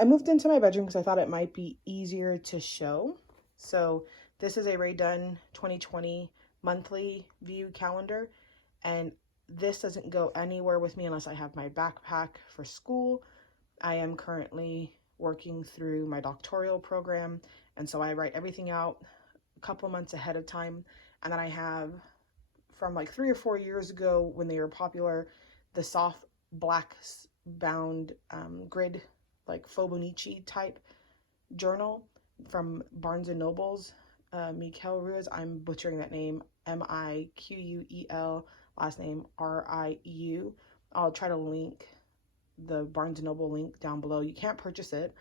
I moved into my bedroom because I thought it might be easier to show. So this is a Rea Dun 2020 monthly view calendar, and this doesn't go anywhere with me unless I have my backpack for school. I am currently working through my doctoral program, and so I write everything out a couple months ahead of time. And then I have, from like 3 or 4 years ago when they were popular, the soft black bound grid, like Fobonichi type journal from Barnes and Noble's. Miquel Ruiz, I'm butchering that name, Miquel, last name Riu. I'll try to link the Barnes and Noble link down below. You can't purchase it,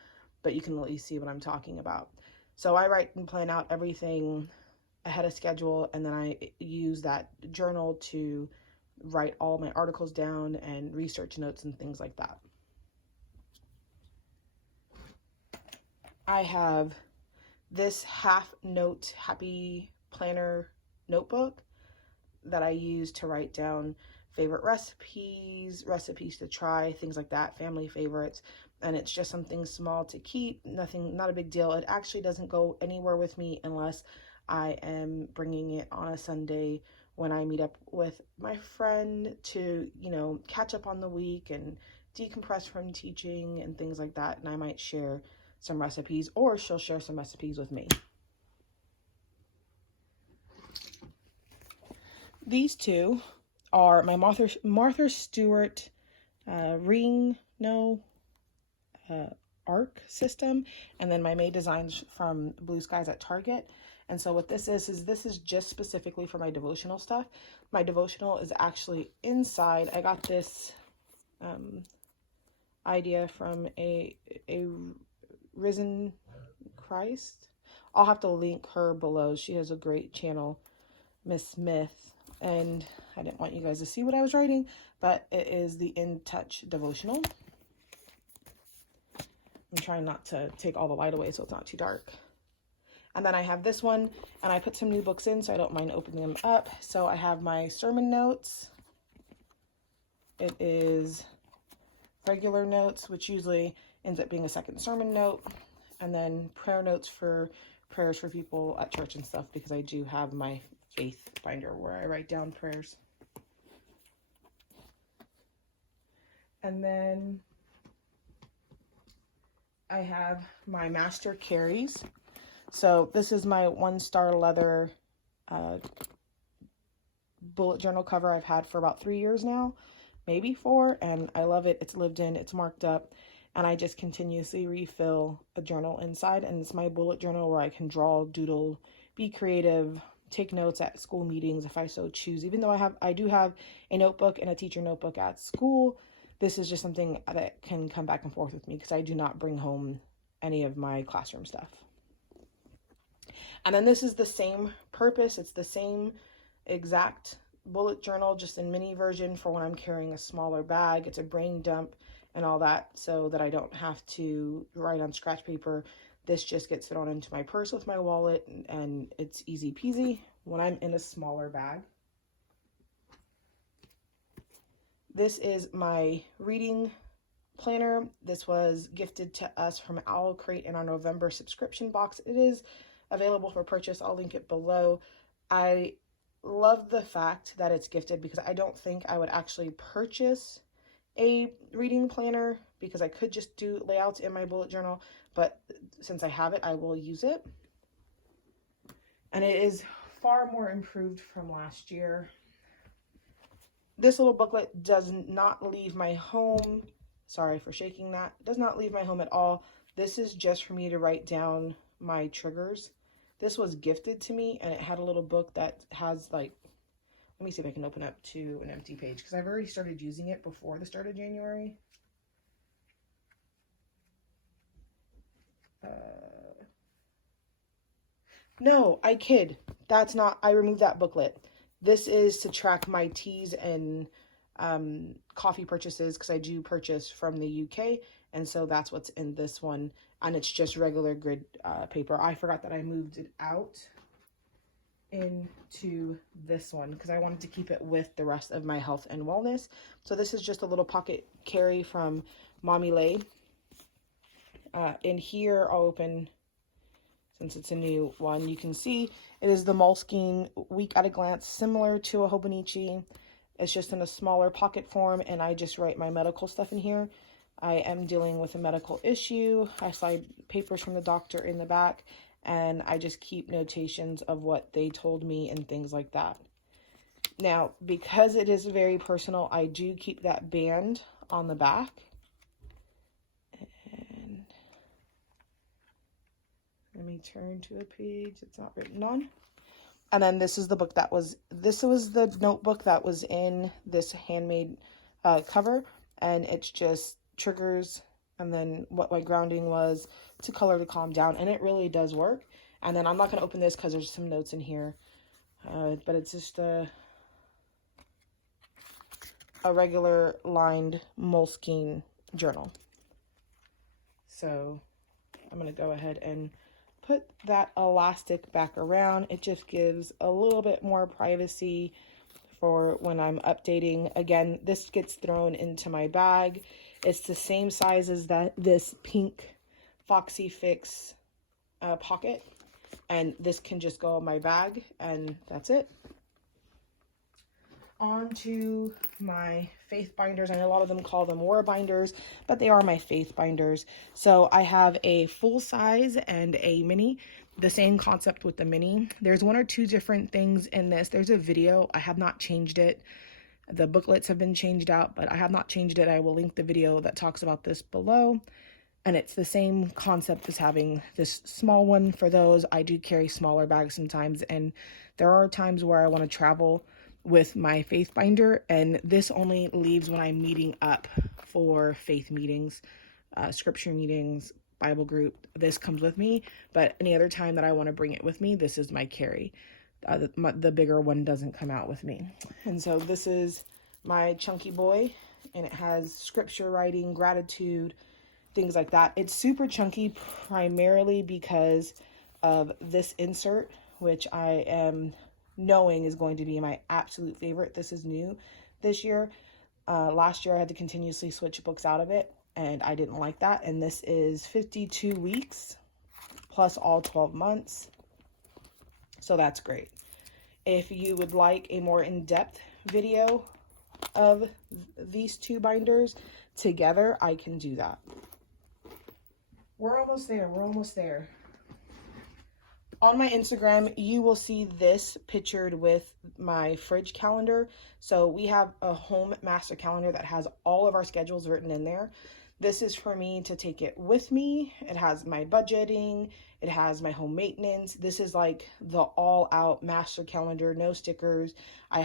but you can at least see what I'm talking about. So I write and plan out everything ahead of schedule, and then I use that journal to write all my articles down and research notes and things like that. I have this half note happy planner notebook that I use to write down favorite recipes, recipes to try, things like that, family favorites. And it's just something small to keep, nothing, not a big deal. It actually doesn't go anywhere with me unless I am bringing it on a Sunday when I meet up with my friend to, you know, catch up on the week and decompress from teaching and things like that. And I might share some recipes, or she'll share some recipes with me. These two are my Martha Stewart arc system, and then my May designs from Blue Skies at Target. And so what this is this is just specifically for my devotional stuff. My devotional is actually inside. I got this idea from a risen Christ. I'll have to link her below. She has a great channel, Miss Smith. And I didn't want you guys to see what I was writing, but it is the In Touch devotional. I'm trying not to take all the light away so it's not too dark. And then I have this one, and I put some new books in, so I don't mind opening them up. So I have my sermon notes. It is regular notes, which usually ends up being a second sermon note. And then prayer notes for prayers for people at church and stuff, because I do have my faith binder where I write down prayers. And then I have my master carries. So this is my 1-star leather bullet journal cover I've had for about 3 years now, maybe 4, and I love it. It's lived in, it's marked up, and I just continuously refill a journal inside. And it's my bullet journal where I can draw, doodle, be creative, take notes at school meetings if I so choose. Even though I do have a notebook and a teacher notebook at school, this is just something that can come back and forth with me because I do not bring home any of my classroom stuff. And then this is the same purpose. It's the same exact bullet journal, just in mini version for when I'm carrying a smaller bag. It's a brain dump and all that, so that I don't have to write on scratch paper. This just gets thrown into my purse with my wallet, and it's easy peasy when I'm in a smaller bag. This is my reading planner. This was gifted to us from OwlCrate in our November subscription box. It is available for purchase. I'll link it below. I love the fact that it's gifted because I don't think I would actually purchase a reading planner because I could just do layouts in my bullet journal, but since I have it, I will use it. And it is far more improved from last year. This little booklet does not leave my home. Sorry for shaking that. It does not leave my home at all. This is just for me to write down my triggers. This was gifted to me, and it had a little book that has, like, let me see if I can open up to an empty page because I've already started using it before the start of January. No, I kid. That's not, I removed that booklet. This is to track my teas and coffee purchases because I do purchase from the UK, and so that's what's in this one. And it's just regular grid paper. I forgot that I moved it out into this one because I wanted to keep it with the rest of my health and wellness. So this is just a little pocket carry from MommyLhey. In here, I'll open, since it's a new one, you can see it is the Moleskine Week at a Glance, similar to a Hobonichi. It's just in a smaller pocket form, and I just write my medical stuff in here. I am dealing with a medical issue. I slide papers from the doctor in the back, and I just keep notations of what they told me and things like that. Now, because it is very personal, I do keep that band on the back. And let me turn to a page that's not written on. And then this is the book that was, this was the notebook that was in this handmade cover. And it's just triggers and then what my grounding was to color to calm down. And it really does work. And then I'm not going to open this because there's some notes in here. But it's just a regular lined Moleskine journal. So I'm going to go ahead and put that elastic back around. It just gives a little bit more privacy for when I'm updating. Again, this gets thrown into my bag. It's the same size as this pink Foxyfix pocket, and this can just go in my bag, and that's it. On to my faith binders. I know a lot of them call them war binders, but they are my faith binders. So I have a full size and a mini, the same concept with the mini. There's one or two different things in this. There's a video. I have not changed it. The booklets have been changed out, but I have not changed it. I will link the video that talks about this below. And it's the same concept as having this small one for those. I do carry smaller bags sometimes, and there are times where I want to travel with my faith binder, and this only leaves when I'm meeting up for faith meetings, scripture meetings, Bible group. This comes with me, but any other time that I want to bring it with me, this is my carry. The bigger one doesn't come out with me. And so this is my chunky boy, and it has scripture writing, gratitude, things like that. It's super chunky primarily because of this insert, which I am knowing is going to be my absolute favorite. This is new this year. Last year I had to continuously switch books out of it, and I didn't like that. And this is 52 weeks plus all 12 months. So that's great. If you would like a more in-depth video of these two binders together, I can do that. We're almost there. We're almost there. On my Instagram, you will see this pictured with my fridge calendar. So we have a home master calendar that has all of our schedules written in there. This is for me to take it with me. It has my budgeting. It has my home maintenance. This is like the all-out master calendar, no stickers. I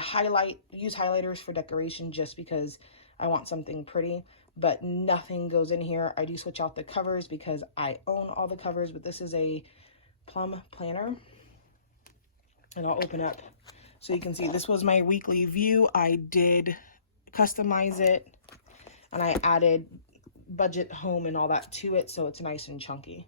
use highlighters for decoration just because I want something pretty, but nothing goes in here. I do switch out the covers because I own all the covers, but this is a PlumPlanner, and I'll open up so you can see this was my weekly view. I did customize it, and I added budget home and all that to it, so it's nice and chunky.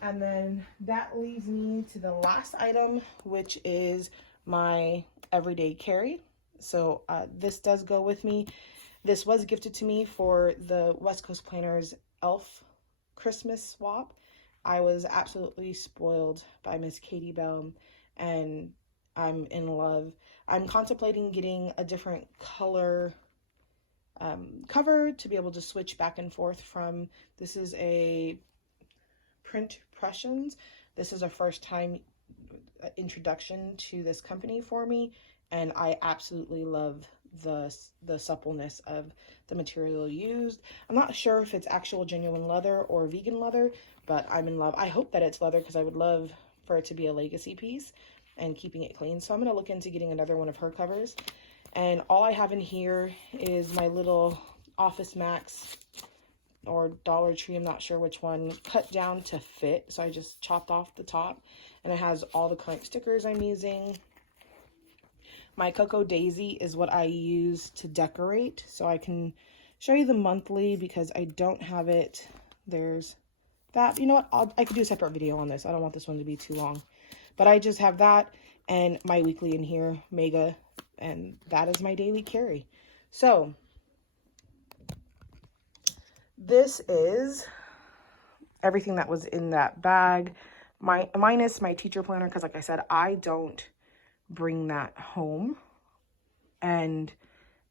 And then that leads me to the last item, which is my everyday carry. So this does go with me. This was gifted to me for the West Coast Planners Elf Christmas swap. I was absolutely spoiled by Miss Katie Bell, and I'm in love. I'm contemplating getting a different color cover to be able to switch back and forth from. This is a Print Pressions. This is a first time introduction to this company for me, and I absolutely love the suppleness of the material used. I'm not sure if it's actual genuine leather or vegan leather, but I'm in love. I hope that it's leather because I would love for it to be a legacy piece and keeping it clean. So I'm going to look into getting another one of her covers. And all I have in here is my little Office Max or Dollar Tree, I'm not sure which one, cut down to fit. So I just chopped off the top, and it has all the current stickers I'm using. My Cocoa Daisy is what I use to decorate, so I can show you the monthly because I don't have it. There's that. You know what? I could do a separate video on this. I don't want this one to be too long. But I just have that and my weekly in here, Mega, and that is my daily carry. So this is everything that was in that bag, minus my teacher planner, because like I said, I don't bring that home, and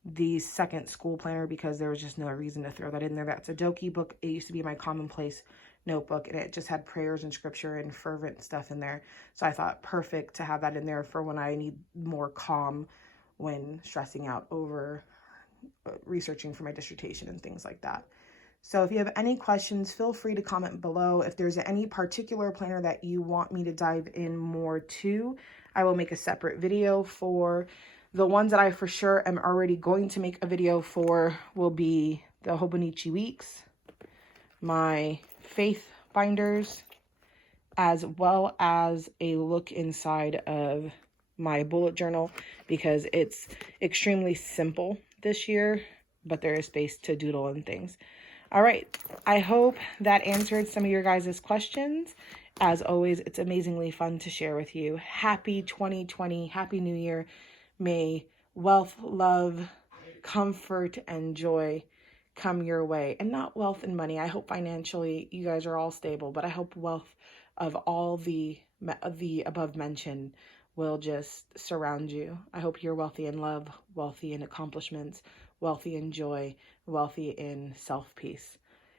the second school planner, because there was just no reason to throw that in there. That's a Doki book. It used to be my commonplace notebook, and it just had prayers and scripture and fervent stuff in there. So I thought perfect to have that in there for when I need more calm when stressing out over researching for my dissertation and things like that. So if you have any questions, feel free to comment below. If there's any particular planner that you want me to dive in more to, I will make a separate video for. The ones that I for sure am already going to make a video for will be the Hobonichi Weeks, my faith binders, as well as a look inside of my bullet journal, because it's extremely simple this year, but there is space to doodle and things. All right, I hope that answered some of your guys' questions. As always, it's amazingly fun to share with you. Happy 2020, Happy New Year. May wealth, love, comfort, and joy come your way. And not wealth and money. I hope financially you guys are all stable, but I hope wealth of all the above mentioned will just surround you. I hope you're wealthy in love, wealthy in accomplishments, wealthy in joy, wealthy in self-peace.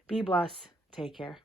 Be blessed. Take care.